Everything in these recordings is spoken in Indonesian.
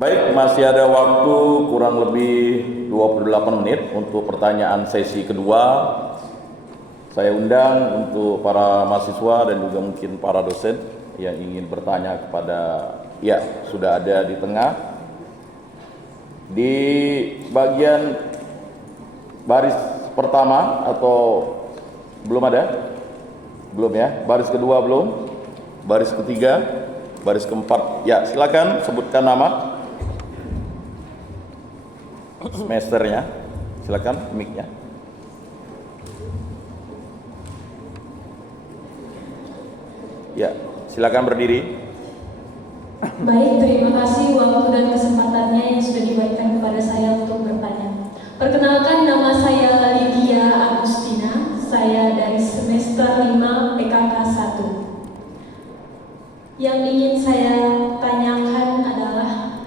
Baik, masih ada waktu kurang lebih 28 menit untuk pertanyaan sesi kedua. Saya undang untuk para mahasiswa dan juga mungkin para dosen yang ingin bertanya kepada, ya sudah ada di tengah. Di bagian baris pertama atau belum ada? Belum ya? Baris kedua belum? Baris ketiga? Baris keempat? Ya, silakan sebutkan nama. Semesternya, silakan mic-nya. Ya, silakan berdiri. Baik, terima kasih waktu dan kesempatannya yang sudah diberikan kepada saya untuk bertanya. Perkenalkan, nama saya Lydia Agustina. Saya dari semester 5 PKK 1. Yang ingin saya tanyakan adalah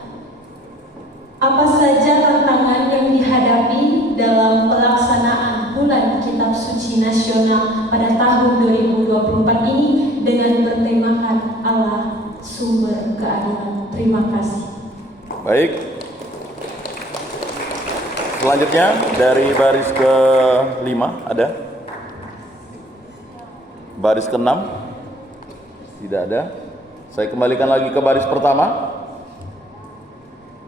apa saja tantangan yang dihadapi dalam pelaksanaan Bulan Kitab Suci Nasional pada tahun 2024 ini dengan bertemakan Allah Sumber Keadilan. Terima kasih. Baik. Selanjutnya dari baris ke-5 ada? Baris ke-6? Tidak ada. Saya kembalikan lagi ke baris pertama.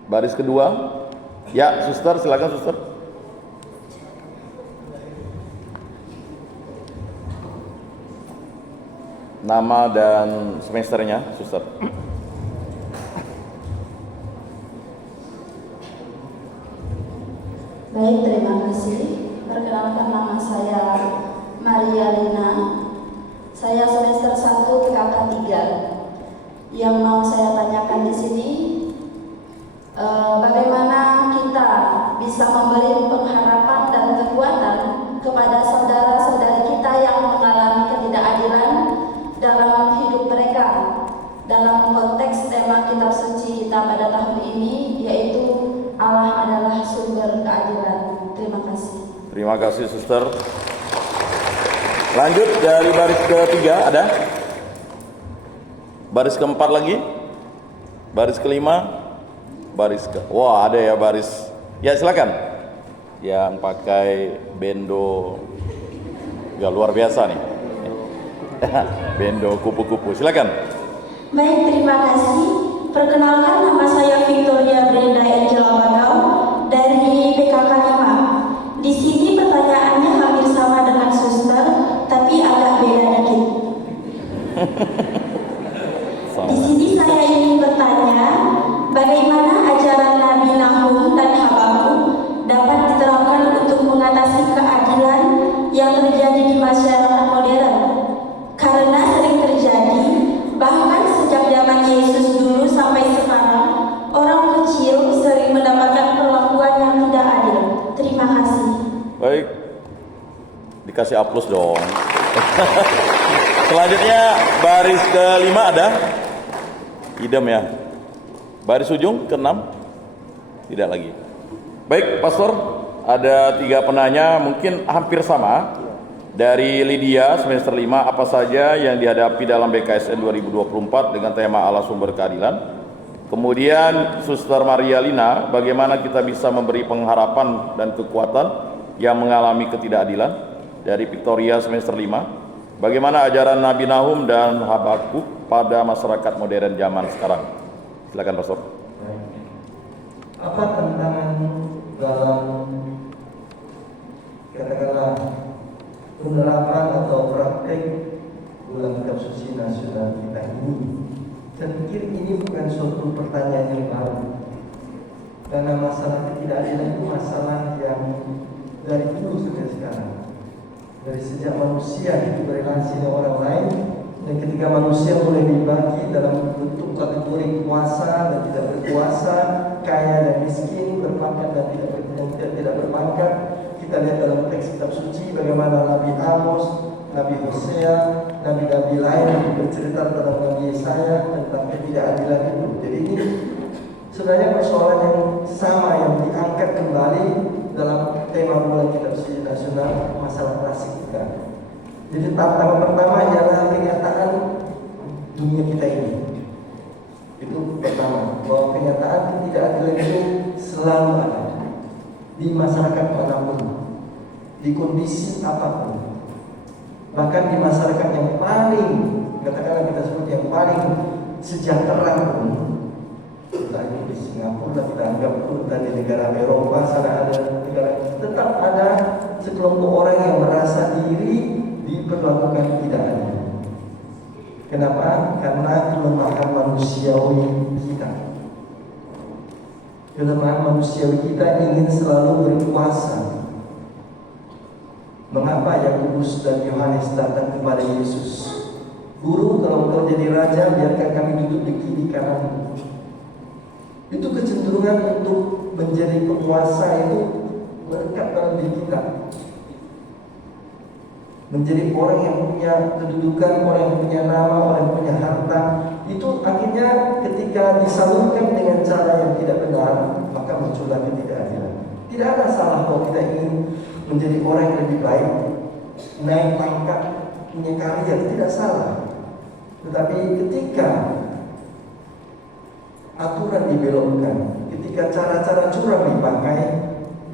Baris kedua. Ya, suster, silakan suster. Nama dan semesternya, suster. Baik, terima kasih. Perkenalkan, nama saya Maria Lina. Saya semester 1 PKK 3. Yang mau saya tanyakan di sini, bagaimana kita bisa memberi pengharapan dan kekuatan kepada saudara-saudari kita yang mengalami ketidakadilan dalam hidup mereka dalam konteks tema kitab suci kita pada tahun ini, yaitu Allah adalah sumber keadilan. Terima kasih. Terima kasih suster. Lanjut dari baris ketiga ada? Baris keempat lagi? Baris kelima? Wah, ada ya baris. Ya, silakan. Yang pakai bendo gak luar biasa nih. Bendo kupu-kupu. Silakan. Baik, terima kasih. Perkenalkan, nama saya Victoria Brenda Angela Bagau dari PKK 5. Di sini pertanyaannya hampir sama dengan suster, tapi agak beda dikit. Di sini saya ingin bertanya, bagaimana ajaran Nabi Nahum dan Habakuk dapat diterapkan untuk mengatasi keadilan yang terjadi di masyarakat modern? Karena sering terjadi, bahkan sejak zaman Yesus dulu sampai sekarang, orang kecil sering mendapatkan perlakuan yang tidak adil. Terima kasih. Baik. Dikasih aplaus dong. Selanjutnya baris ke-5 ada? Idem ya. Baris ujung ke-6? Tidak lagi. Baik, Pastor, ada 3 penanya mungkin hampir sama. Dari Lydia semester 5, apa saja yang dihadapi dalam BKSN 2024 dengan tema Allah Sumber Keadilan? Kemudian Suster Maria Lina, bagaimana kita bisa memberi pengharapan dan kekuatan yang mengalami ketidakadilan? Dari Victoria semester 5, bagaimana ajaran Nabi Nahum dan Habakuk pada masyarakat modern zaman sekarang? Silakan Pastor. Apa tantangan dalam katakanlah penerapan atau praktek Bulan Kitab Suci Nasional kita ini? Saya pikir ini bukan suatu pertanyaan yang baru, karena masalah ketidakadilan itu masalah yang dari dulu sampai sekarang. Dari sejak manusia hidup berrelasi dengan orang lain, dan ketika manusia mulai dibagi dalam bentuk kategori kuasa dan tidak berkuasa, kaya dan miskin, berpangkat dan tidak berpangkat, kita lihat dalam teks kitab suci bagaimana Nabi Amos, Nabi Hosea, Nabi-Nabi lain yang bercerita tentang Nabi Yesaya tentang ketidakadilan itu. Jadi ini sebenarnya persoalan yang sama yang diangkat kembali dalam tema Bulan Kitab Suci Nasional, masalah klasik kita. Jadi tantangan pertama adalah kenyataan dunia kita ini. Itu pertama, bahwa kenyataan tidak di masyarakat manapun, di kondisi apapun, bahkan di masyarakat yang paling, katakanlah kita sebut yang paling sejahtera pun, entah itu di Singapura kita anggap pun, entah di negara Eropa sana ada negara, tetap ada sekelompok orang yang merasa diri diperlakukan tidak adil. Kenapa? Karena kelemahan manusiawi kita. Kelemahan manusiawi kita ingin selalu berkuasa. Mengapa Yakobus dan Yohanes datang kepada Yesus? Guru, kalau engkau jadi raja, biarkan kami duduk di kiri kanan. Itu kecenderungan untuk menjadi penguasa itu melekat dalam diri kita. Menjadi orang yang punya kedudukan, orang yang punya nama, orang yang punya harta, itu akhirnya ketika disalurkan dengan cara yang tidak benar, maka muncullah ketidakadilan. Tidak ada salah kalau kita ingin menjadi orang yang lebih baik, naik pangkat, punya karier, tidak salah. Tetapi ketika aturan dibelokkan, ketika cara-cara curang dipakai,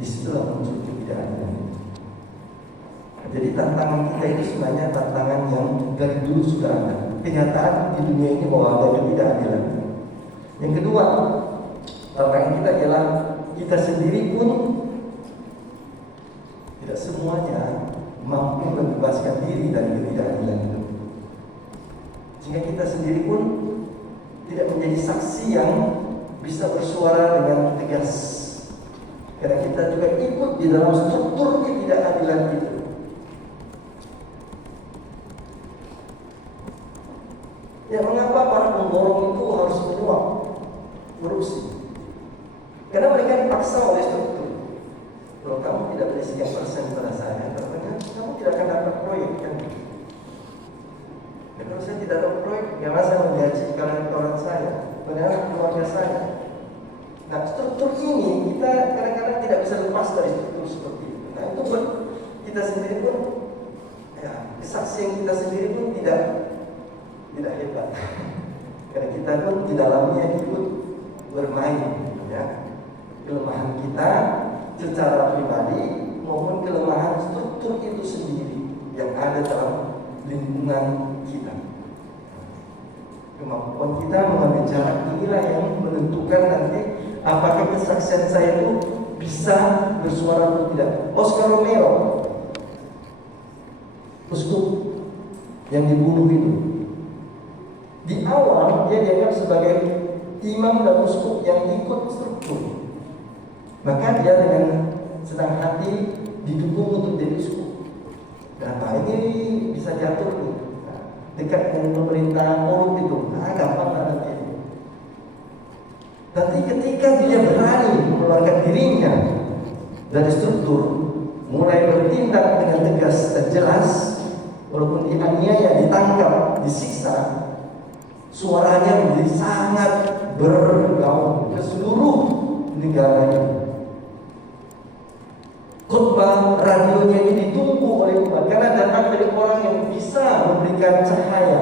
disitulah muncul ketidakadilan. Jadi tantangan kita itu sebenarnya tantangan yang dari dulu sudah ada. Kenyataan di dunia ini bahwa ada ketidakadilan. Yang kedua, tantangan kita ialah kita sendiri pun tidak semuanya mampu membebaskan diri dari ketidakadilan itu. Sehingga kita sendiri pun tidak menjadi saksi yang bisa bersuara dengan tegas. Karena kita juga ikut di dalam struktur ketidakadilan itu. Ya, mengapa para pemborong itu harus menyuap, korupsi? Karena mereka dipaksa oleh struktur. Kalau kamu tidak beri sekian persen pada saya, katanya kamu tidak akan dapat proyek kan? Dan kalau saya tidak dapat proyek, bagaimana saya menggaji karyawan saya, bagaimana keluarga saya? Nah, struktur ini kita kadang-kadang tidak bisa lepas dari struktur seperti itu. Nah, itu buat kita sendiri pun, ya, kesaksian kita sendiri pun tidak hebat. Karena kita pun di dalamnya ikut bermain, ya. Kelemahan kita secara pribadi maupun kelemahan struktur itu sendiri yang ada dalam lingkungan kita. Kemampuan kita mengambil jarak inilah yang menentukan nanti apakah kesaksian saya itu bisa bersuara atau tidak. Oscar Romero, uskup yang dibunuh itu, di awal dia dianggap sebagai imam dan uskup yang ikut struktur. Maka dia dengan senang hati didukung untuk jadi uskup. Kenapa ini bisa jatuh nih? Nah, dekat dengan pemerintah korup itu, gampang nanti. Tapi ketika dia berani mengeluarkan dirinya dari struktur, mulai bertindak dengan tegas dan jelas, walaupun dianiaya, ditangkap, disiksa, suaranya menjadi sangat bergaung ke seluruh negara ini. Khutbah radionya ini ditunggu oleh umat karena datang dari orang yang bisa memberikan cahaya.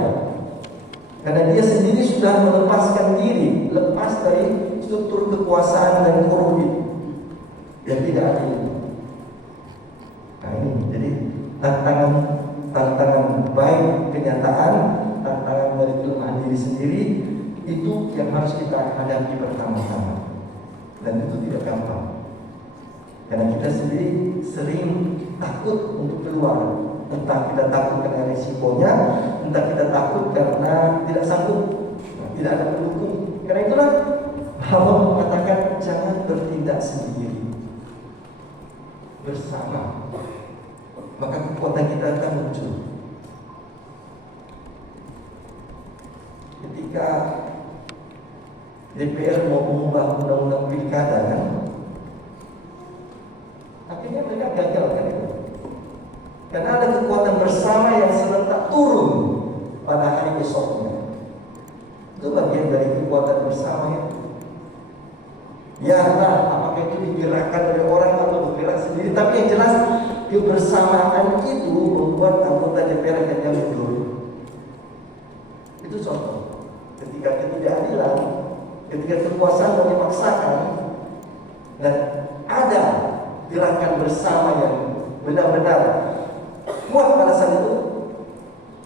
Karena dia sendiri sudah melepaskan diri, lepas dari struktur kekuasaan dan korup yang tidak adil. Nah ini jadi tantangan baik kenyataan, tantangan dari kelemahan diri sendiri itu yang harus kita hadapi pertama-tama. Dan itu tidak gampang. Karena kita sendiri sering takut untuk keluar. Entah kita takut karena risikonya, entah kita takut karena tidak sanggup, tidak ada pendukung. Karena itulah Allah mengatakan jangan bertindak sendiri, bersama. Maka kekuatan kita akan muncul. Ketika DPR mau mengubah undang-undang pilkada kan, akhirnya mereka gagal kan itu. Karena ada kekuatan bersama yang serentak turun pada hari esoknya. Itu bagian dari kekuatan bersama itu. Ya entah apakah itu digerakkan oleh orang atau bergerak sendiri, tapi yang jelas kebersamaan itu membuat anggota DPR akhirnya mundur. Itu contoh. Ketika ketidakadilan, ketika kekuasaan mau dipaksakan dan ada bersama yang benar-benar kuat pada saat itu,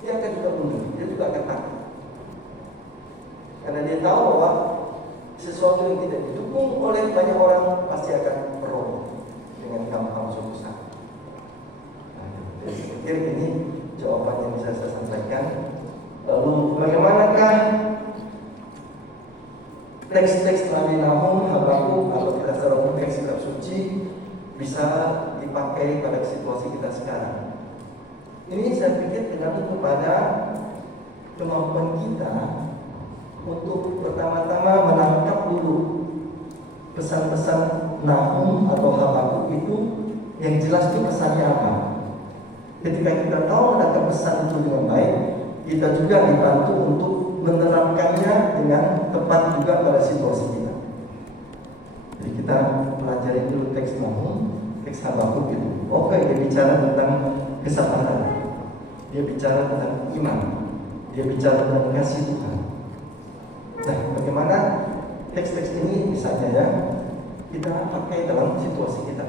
dia akan juga mundur, dia juga akan takut. Karena dia tahu bahwa sesuatu yang tidak didukung oleh banyak orang pasti akan roboh dengan gampang susah. Nah, saya pikir ini jawaban yang bisa saya sampaikan. Lalu bagaimanakah teks-teks Nabi Nahum, Habakuk, kalau kita secara teks kitab suci bisa dipakai pada situasi kita sekarang? Ini saya pikir tergantung kepada kemampuan kita untuk pertama-tama menangkap dulu pesan-pesan Nahum atau Habakuk itu yang jelas itu pesannya apa. Ketika kita tahu menangkap pesan itu dengan baik, kita juga dibantu untuk menerapkannya dengan tepat juga pada situasi kita. Jadi kita pelajari dulu teks Nahum, teks Habakuk itu. Oke, dia bicara tentang kesabaran, dia bicara tentang iman, dia bicara tentang kasih Tuhan. Nah, bagaimana teks-teks ini misalnya ya kita pakai dalam situasi kita,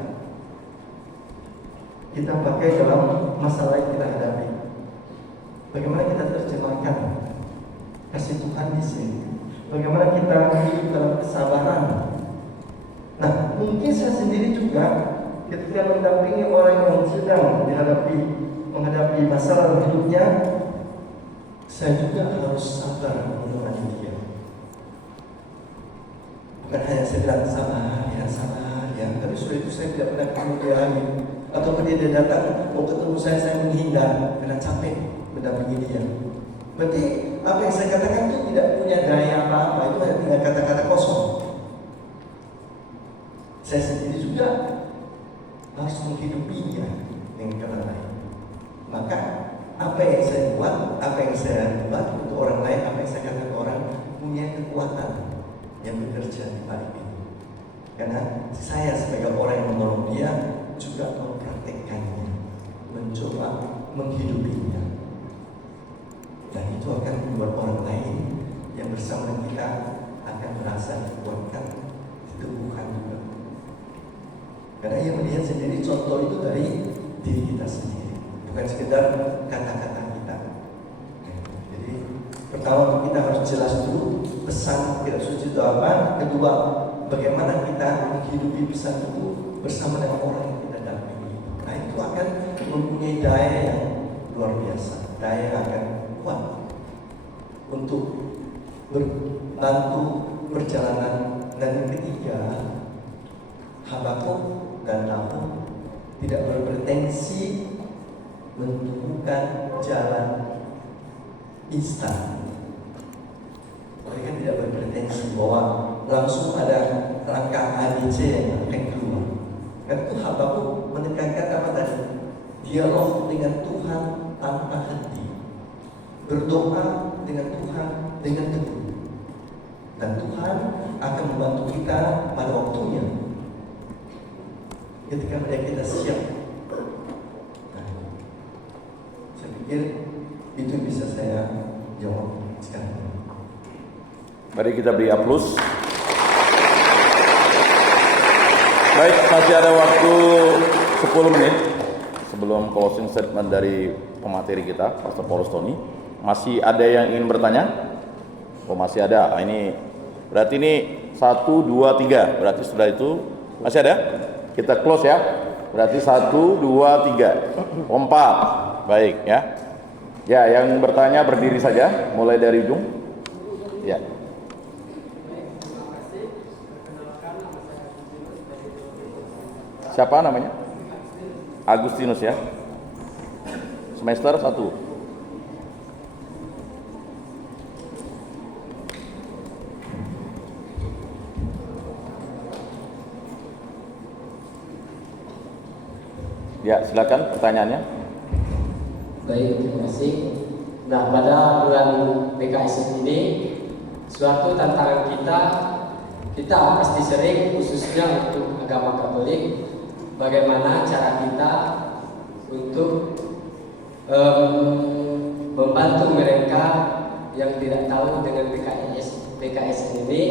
kita pakai dalam masalah yang kita hadapi. Bagaimana kita terjemahkan kasih Tuhan di sini? Bagaimana kita hidup dalam kesabaran? Nah, mungkin saya sendiri juga ketika mendampingi orang yang sedang menghadapi masalah hidupnya, saya juga harus sabar menemani dia. Bukan hanya saya bilang sabar ya. Tapi sudah itu saya tidak pernah ketemu dia lagi. Atau dia datang mau ketemu saya menghindar karena capek mendampingi dia. Berarti apa yang saya katakan itu tidak punya daya apa-apa, itu hanya tinggal kata-kata kosong. Saya sendiri juga harus menghidupinya dengan kata lain. Maka apa yang saya buat untuk orang lain, apa yang saya katakan ke orang punya kekuatan yang bekerja di balik itu. Karena saya sebagai orang yang menolong dia juga mempraktekkannya, mencoba menghidupinya. Dan itu akan membuat orang lain yang bersama kita akan merasa dikuatkan, diteguhkan juga. Karena ia melihat sendiri contoh itu dari diri kita sendiri, bukan sekedar kata-kata kita. Jadi pertama kita harus jelas dulu pesan kitab suci itu apa. Kedua, bagaimana kita menghidupi pesan itu bersama dengan orang yang kita dampingi. Nah, itu akan mempunyai daya yang luar biasa, daya yang akan kuat untuk membantu perjalanan. Dan yang ketiga, Habakuk dan Nahum tidak berpretensi menunjukkan jalan instan. Mereka tidak berpretensi bahwa langsung ada langkah ABC yang akan keluar. Karena itu Habakuk menekankan apa tadi? Dialog dengan Tuhan tanpa henti, berdoa dengan Tuhan dengan teguh, dan Tuhan akan membantu kita pada waktunya ketika kita siap. Nah, saya pikir itu bisa saya jawab sekarang. Mari kita beri aplaus. Baik, masih ada waktu 10 menit sebelum closing statement dari pemateri kita, Pastor Paulus Tony. Masih ada yang ingin bertanya? Oh, masih ada. Ini berarti ini 1, 2, 3. Berarti sudah itu masih ada? Kita close ya. Berarti 1, 2, 3. 4. Baik ya. Ya, yang bertanya berdiri saja, mulai dari ujung. Ya. Siapa namanya? Agustinus ya. Semester 1. Ya, silakan pertanyaannya. Baik, terima kasih. Nah, pada bulan PKS ini, suatu tantangan kita pasti sering, khususnya untuk agama Katolik, bagaimana cara kita untuk membantu mereka yang tidak tahu dengan PKS ini